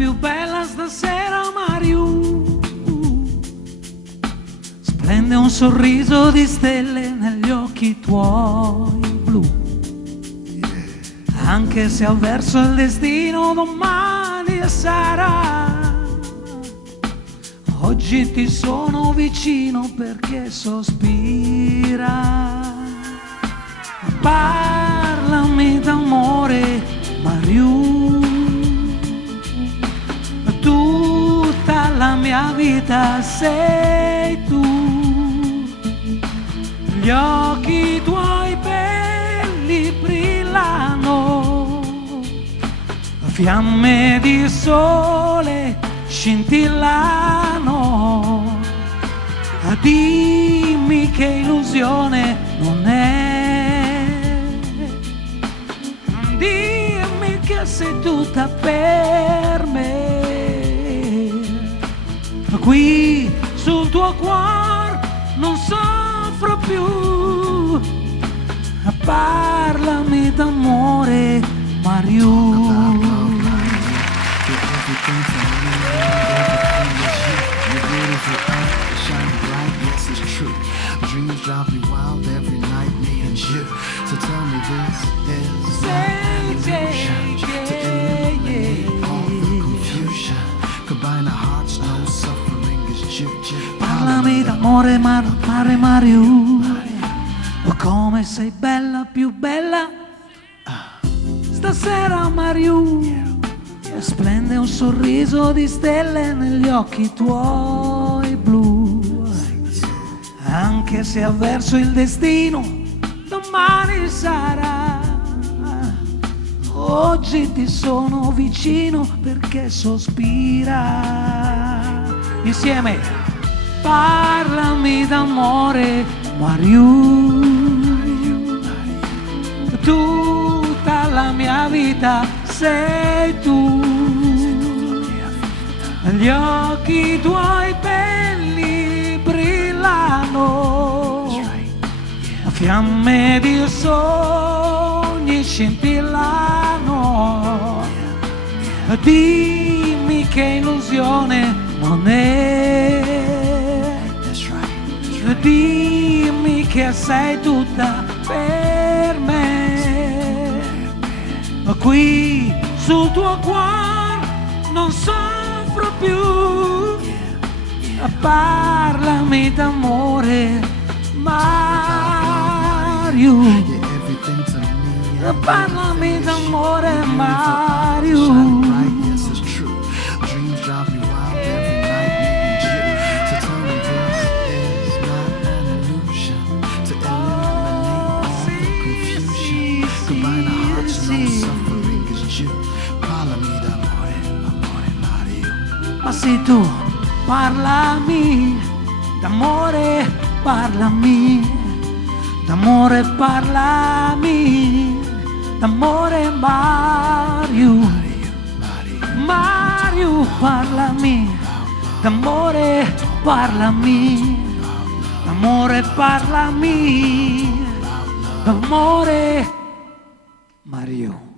più bella stasera, Mario. Splende un sorriso di stelle negli occhi tuoi blu. Anche se avverso il destino domani sarà, oggi ti sono vicino perché sospira. Parlami d'amore, Mario. Tutta la mia vita sei tu. Gli occhi tuoi belli brillano, fiamme di sole scintillano. Dimmi che illusione non è, dimmi che sei tutta per me. Qui sul tuo cuore non soffro più. Parlami d'amore, Mario. Dreams drive me wild every night, me and you. So tell me this is an illusion to eliminate all the confusion. Combine our hearts, no suffering is juju. Parlami d'amore, mare Mario. Oh, come sei bella, più bella stasera, Mario. Splende un sorriso di stelle negli occhi tuoi blu. Anche se avverso il destino domani sarà, oggi ti sono vicino perché sospira. Insieme, parlami d'amore, Mario. Tutta la mia vita sei tu. Gli occhi tuoi belli brillano, fiamme di sogni scintillano. Dimmi che illusione non è, dimmi che sei tutta per me. Qui sul tuo cuore non soffro più. Parlami d'amore, Mario. Parlami d'amore, Mario. Ma sei tu, parlami d'amore, parlami d'amore, parlami d'amore, Mario. Mario, parlami d'amore, parlami d'amore, parlami d'amore, Mario.